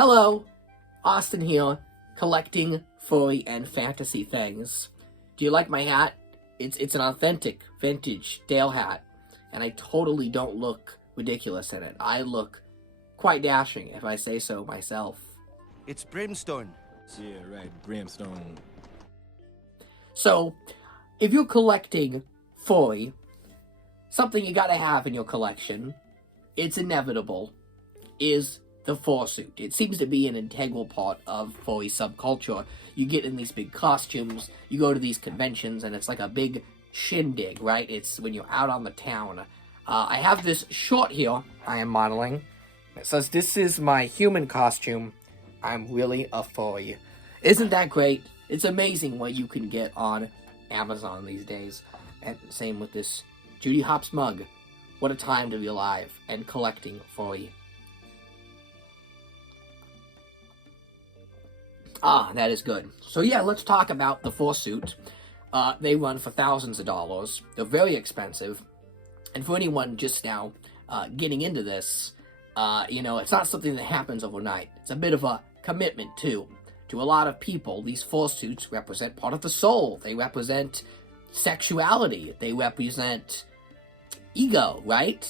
Hello, Austin here, collecting furry and fantasy things. Do you like my hat? It's an authentic, vintage Dale hat, and I totally don't look ridiculous in it. I look quite dashing, if I say so myself. It's brimstone. Yeah, right, brimstone. So, if you're collecting furry, something you gotta have in your collection, it's inevitable, is the fursuit. It seems to be an integral part of furry subculture. You get in these big costumes, you go to these conventions, and it's like a big shindig, right? It's when you're out on the town. I have this short here I am modeling. It says, "This is my human costume. I'm really a furry." Isn't that great? It's amazing what you can get on Amazon these days. And same with this Judy Hopps mug. What a time to be alive and collecting furry. Ah, that is good. So yeah, let's talk about the fursuit. They run for thousands of dollars. They're very expensive. And for anyone just now getting into this, it's not something that happens overnight. It's a bit of a commitment, too. To a lot of people, these fursuits represent part of the soul. They represent sexuality. They represent ego, right?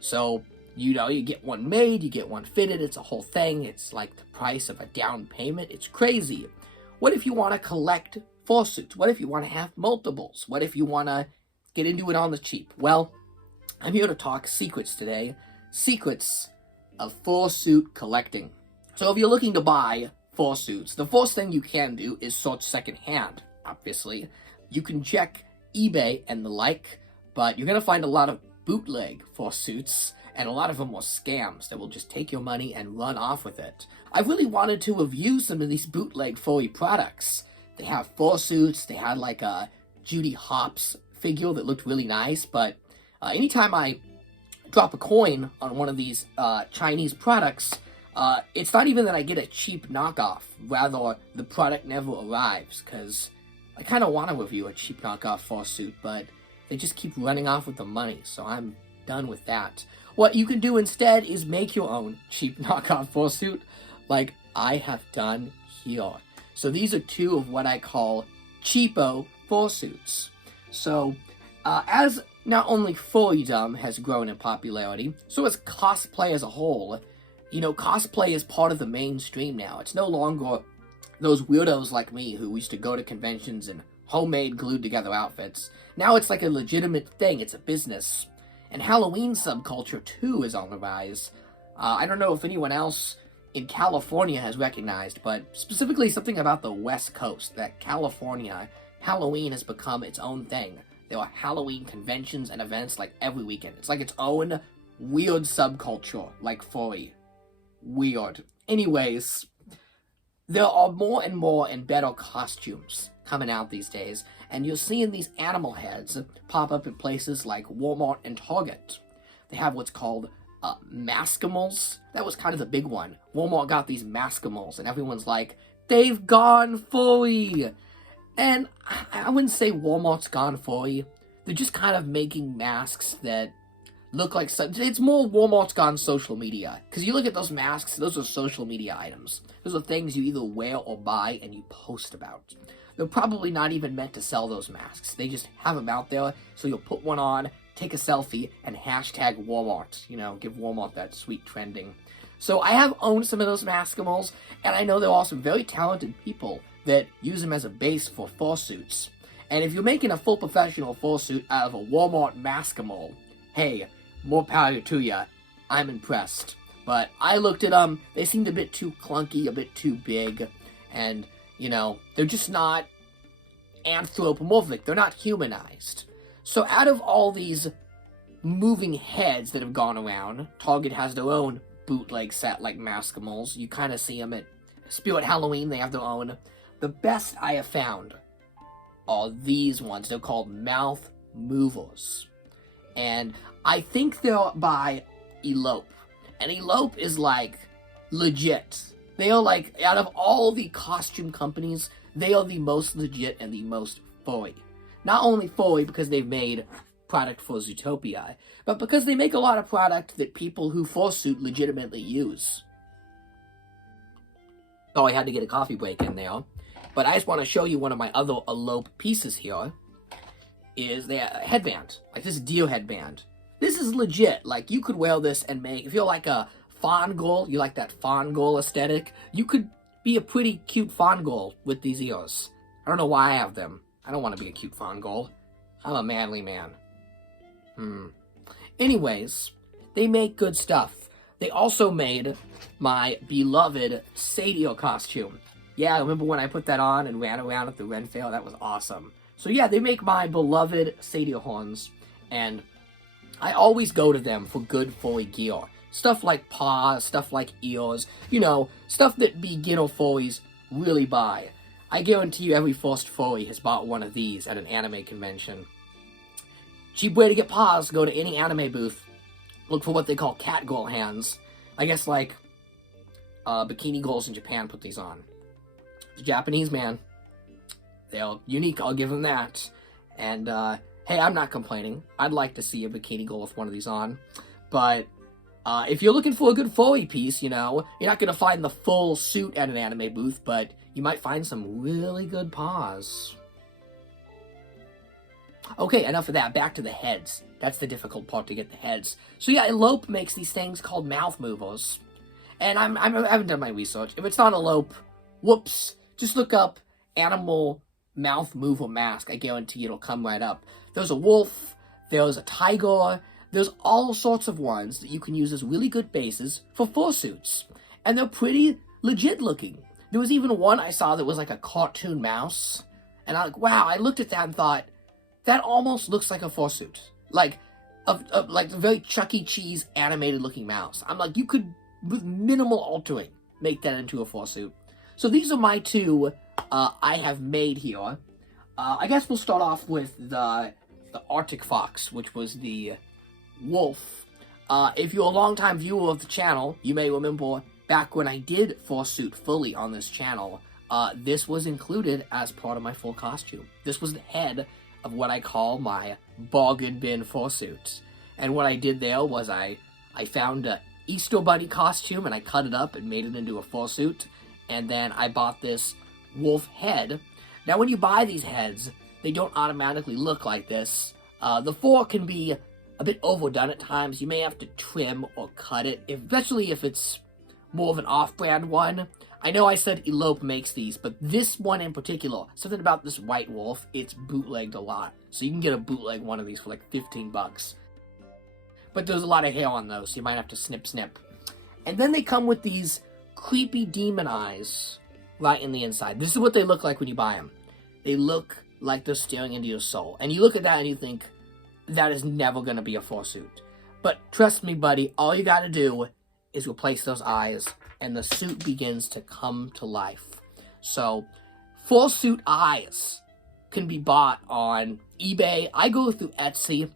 So, you get one made, you get one fitted, it's a whole thing. It's like the price of a down payment. It's crazy. What if you want to collect fursuits? What if you want to have multiples? What if you want to get into it on the cheap? Well, I'm here to talk secrets today. Secrets of fursuit collecting. So if you're looking to buy fursuits, the first thing you can do is search secondhand, obviously. You can check eBay and the like, but you're going to find a lot of bootleg fursuits, and a lot of them are scams that will just take your money and run off with it. I really wanted to review some of these bootleg furry products. They have fursuits, they had like a Judy Hopps figure that looked really nice, but anytime I drop a coin on one of these Chinese products, it's not even that I get a cheap knockoff. Rather, the product never arrives, because I kind of want to review a cheap knockoff fursuit, but they just keep running off with the money, so I'm done with that. What you can do instead is make your own cheap knockoff fursuit, like I have done here. So these are two of what I call CHEAPO fursuits. So, as not only furrydom has grown in popularity, so has cosplay as a whole. Cosplay is part of the mainstream now. It's no longer those weirdos like me who used to go to conventions in homemade, glued-together outfits. Now it's like a legitimate thing. It's a business. And Halloween subculture, too, is on the rise. I don't know if anyone else in California has recognized, but specifically something about the West Coast, that California, Halloween has become its own thing. There are Halloween conventions and events like every weekend. It's like its own weird subculture, like furry. Weird. Anyways, there are more and more and better costumes coming out these days, and you're seeing these animal heads pop up in places like Walmart and Target. They have what's called Maskimals. That was kind of the big one. Walmart got these Maskimals, and everyone's like, they've gone furry! And I wouldn't say Walmart's gone furry. They're just kind of making masks that look like... It's more Walmart's gone social media. Because you look at those masks, those are social media items. Those are things you either wear or buy and you post about. They're probably not even meant to sell those masks. They just have them out there, so you'll put one on, take a selfie, and hashtag Walmart. Give Walmart that sweet trending. So I have owned some of those Maskimals, and I know there are some very talented people that use them as a base for fursuits. And if you're making a full professional fursuit out of a Walmart Maskimal, hey, more power to ya. I'm impressed. But I looked at them, they seemed a bit too clunky, a bit too big, and they're just not anthropomorphic. They're not humanized. So out of all these moving heads that have gone around, Target has their own bootleg set like Maskimals. You kind of see them at Spirit Halloween. They have their own. The best I have found are these ones. They're called mouth movers. And I think they're by Elope. And Elope is like legit. They are like, out of all the costume companies, they are the most legit and the most furry. Not only furry because they've made product for Zootopia, but because they make a lot of product that people who fursuit legitimately use. Oh, I had to get a coffee break in there. But I just want to show you one of my other Elope pieces here. Is the headband. Like this deer headband. This is legit. Like you could wear this and make, if you're like a fawn girl, you like that fawn girl aesthetic, you could be a pretty cute fawn girl with these ears. I don't know why I have them. I don't want to be a cute fawn girl. I'm a manly man. Anyways, they make good stuff. They also made my beloved satyr costume. Yeah, I remember when I put that on and ran around at the Ren Fair? That was awesome. So yeah, they make my beloved satyr horns, and I always go to them for good furry gear. Stuff like paws, stuff like ears, you know, stuff that beginner furries really buy. I guarantee you every first furry has bought one of these at an anime convention. Cheap way to get paws, go to any anime booth, look for what they call cat girl hands. I guess like bikini girls in Japan put these on. The Japanese, man, they're unique, I'll give them that. And hey, I'm not complaining. I'd like to see a bikini girl with one of these on. But if you're looking for a good furry piece, you know, you're not going to find the full suit at an anime booth, but you might find some really good paws. Okay, enough of that. Back to the heads. That's the difficult part, to get the heads. So yeah, Elope makes these things called mouth movers. And I haven't done my research. If it's not Elope, whoops. Just look up animal mouth mover mask. I guarantee it'll come right up. There's a wolf. There's a tiger. There's all sorts of ones that you can use as really good bases for fursuits. And they're pretty legit looking. There was even one I saw that was like a cartoon mouse. And I'm like, wow, I looked at that and thought, that almost looks like a fursuit. Like a very Chuck E. Cheese animated looking mouse. I'm like, you could, with minimal altering, make that into a fursuit. So these are my two I have made here. I guess we'll start off with the Arctic Fox, which was the wolf. If you're a longtime viewer of the channel, you may remember back when I did fursuit fully on this channel, this was included as part of my full costume. This was the head of what I call my bargain bin fursuit. And what I did there was I found a Easter Bunny costume and I cut it up and made it into a fursuit. And then I bought this wolf head. Now when you buy these heads, they don't automatically look like this. The fur can be a bit overdone at times. You may have to trim or cut it, especially if it's more of an off-brand one. I know I said Elope makes these, but this one in particular, something about this white wolf, it's bootlegged a lot. So you can get a bootleg one of these for like 15 bucks. But there's a lot of hair on those, so you might have to snip. And then they come with these creepy demon eyes right in the inside. This is what they look like when you buy them. They look like they're staring into your soul. And you look at that and you think, that is never going to be a fursuit. But trust me, buddy, all you got to do is replace those eyes, and the suit begins to come to life. So, fursuit eyes can be bought on eBay. I go through Etsy.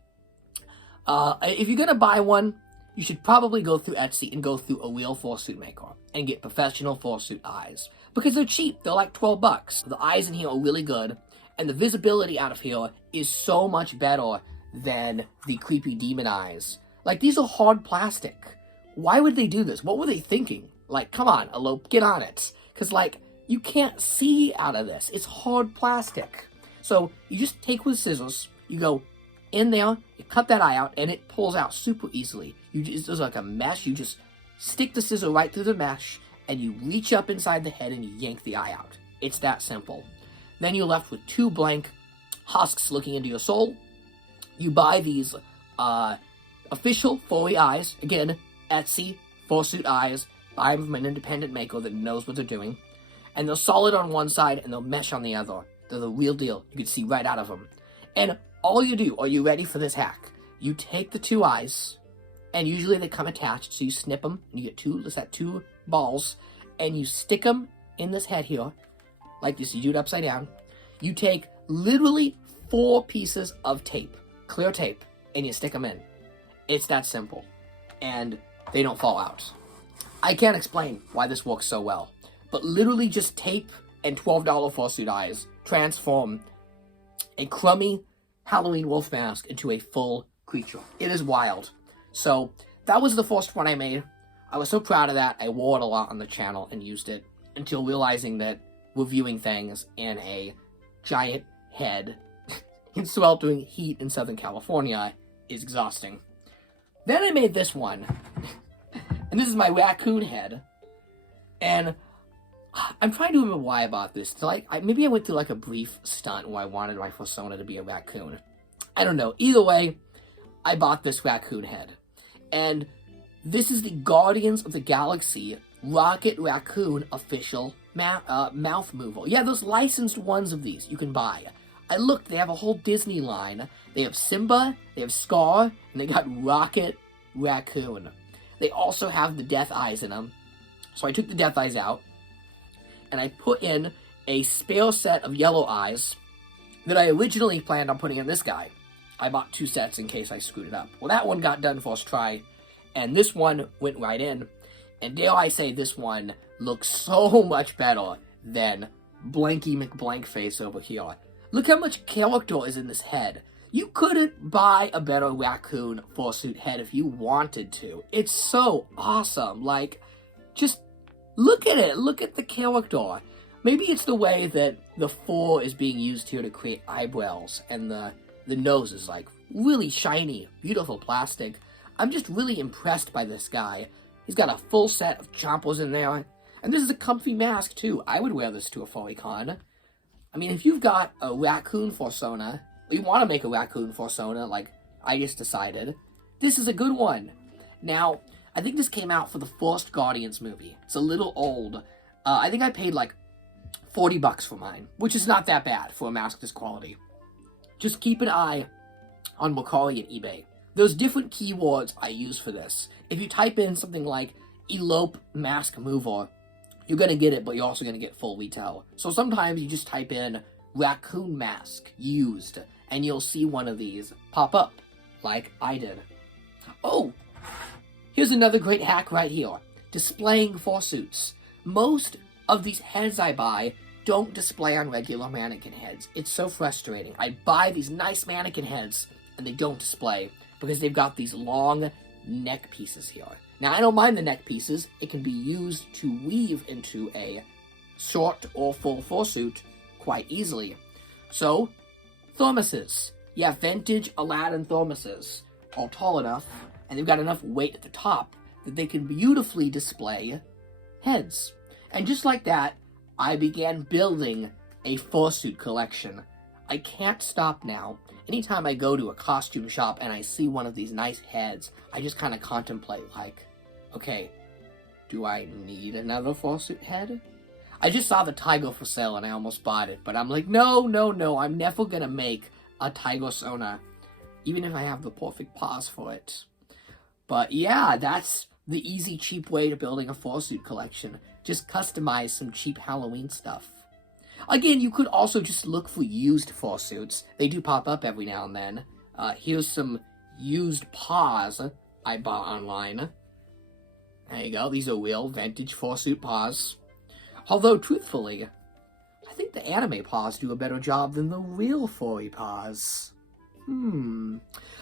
If you're going to buy one, you should probably go through Etsy and go through a real fursuit maker and get professional fursuit eyes. Because they're cheap. They're like 12 bucks. The eyes in here are really good, and the visibility out of here is so much better than the creepy demon eyes. Like, these are hard plastic. Why would they do this? What were they thinking? Like, come on, Elope, get on it. Because, like, you can't see out of this. It's hard plastic. So, you just take with scissors, you go in there, you cut that eye out, and it pulls out super easily. There's like a mesh, you just stick the scissor right through the mesh, and you reach up inside the head and you yank the eye out. It's that simple. Then you're left with two blank husks looking into your soul. You buy these official furry eyes. Again, Etsy, fursuit eyes. Buy them from an independent maker that knows what they're doing. And they're solid on one side and they'll mesh on the other. They're the real deal. You can see right out of them. And all you do, are you ready for this hack? You take the two eyes, and usually they come attached, so you snip them, and you get two balls, and you stick them in this head here, like this. You do it upside down. You take literally 4 pieces of tape, clear tape, and you stick them in. It's that simple. And they don't fall out. I can't explain why this works so well, but literally just tape and $12 fursuit eyes transform a crummy Halloween wolf mask into a full creature. It is wild. So that was the first one I made. I was so proud of that. I wore it a lot on the channel and used it. until realizing that reviewing things in a giant head in sweltering heat in Southern California is exhausting. Then I made this one, and this is my raccoon head, and I'm trying to remember why I bought this. Maybe I went through like a brief stunt where I wanted my fursona to be a raccoon. I don't know. Either way, I bought this raccoon head, and this is the Guardians of the Galaxy Rocket Raccoon official mouth mover. Yeah, those licensed ones of these you can buy. I looked, they have a whole Disney line. They have Simba, they have Scar, and they got Rocket Raccoon. They also have the death eyes in them. So I took the death eyes out, and I put in a spare set of yellow eyes that I originally planned on putting in this guy. I bought 2 sets in case I screwed it up. Well, that one got done first try, and this one went right in. And dare I say, this one looks so much better than Blanky McBlankface over here. Look how much character is in this head. You couldn't buy a better raccoon fursuit head if you wanted to. It's so awesome. Like, just look at it. Look at the character. Maybe it's the way that the fur is being used here to create eyebrows, and the nose is like really shiny, beautiful plastic. I'm just really impressed by this guy. He's got a full set of chompers in there, and this is a comfy mask too. I would wear this to a furry con. I mean, if you've got a raccoon fursona, or you want to make a raccoon fursona, like I just decided, this is a good one. Now, I think this came out for the first Guardians movie. It's a little old. I think I paid like $40 for mine, which is not that bad for a mask this quality. Just keep an eye on Mercari and eBay. There's different keywords I use for this. If you type in something like Elope mask mover, you're going to get it, but you're also going to get full retail. So sometimes you just type in raccoon mask used, and you'll see one of these pop up, like I did. Oh, here's another great hack right here. Displaying fursuits. Most of these heads I buy don't display on regular mannequin heads. It's so frustrating. I buy these nice mannequin heads, and they don't display, because they've got these long neck pieces here. Now, I don't mind the neck pieces. It can be used to weave into a short or full fursuit quite easily. So, thermoses. Yeah, vintage Aladdin thermoses are tall enough, and they've got enough weight at the top that they can beautifully display heads. And just like that, I began building a fursuit collection. I can't stop now. Anytime I go to a costume shop and I see one of these nice heads, I just kind of contemplate, like, okay, do I need another fursuit head? I just saw the tiger for sale and I almost bought it, but I'm like, no, I'm never gonna make a tiger sona, even if I have the perfect paws for it. But yeah, that's the easy, cheap way to building a fursuit collection. Just customize some cheap Halloween stuff. Again, you could also just look for used fursuits. They do pop up every now and then. Here's some used paws I bought online. There you go. These are real vintage fursuit paws. Although, truthfully, I think the anime paws do a better job than the real furry paws.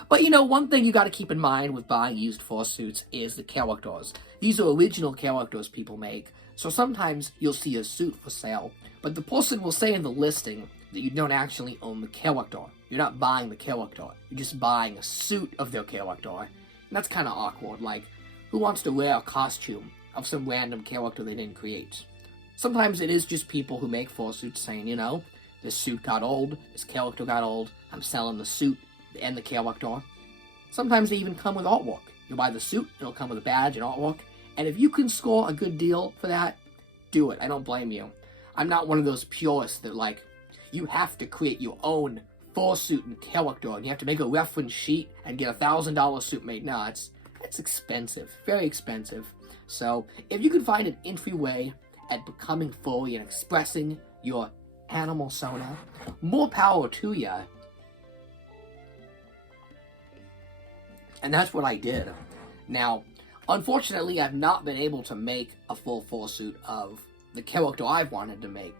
But you know, one thing you gotta keep in mind with buying used fursuits is the characters. These are original characters people make, so sometimes you'll see a suit for sale, but the person will say in the listing that you don't actually own the character. You're not buying the character, you're just buying a suit of their character. And that's kinda awkward, like, who wants to wear a costume of some random character they didn't create? Sometimes it is just people who make fursuits saying, you know, this suit got old, this character got old, I'm selling the suit and the character. Sometimes they even come with artwork. You buy the suit, it'll come with a badge and artwork, and if you can score a good deal for that, do it. I don't blame you. I'm not one of those purists that, like, you have to create your own fursuit and character, and you have to make a reference sheet and get a $1,000 suit made. No, it's expensive. Very expensive. So, if you can find an entryway at becoming furry and expressing your animal sona, more power to ya. And that's what I did. Now, unfortunately, I've not been able to make a full fursuit of the character I've wanted to make.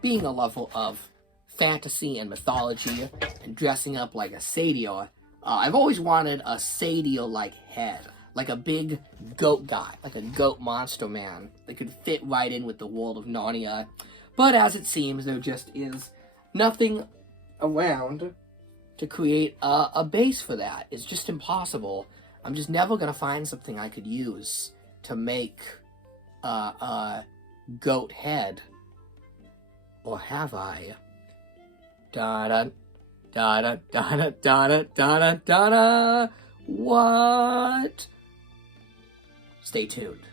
Being a lover of fantasy and mythology and dressing up like a satyr, I've always wanted a satyr-like head. like a big goat guy, like a goat monster man that could fit right in with the world of Narnia. But as it seems, there just is nothing around to create a base for that. It's just impossible. I'm just never gonna find something I could use to make a goat head. Or have I? Da-da, da-da, da-da, da-da, da-da, da-da. What? Stay tuned.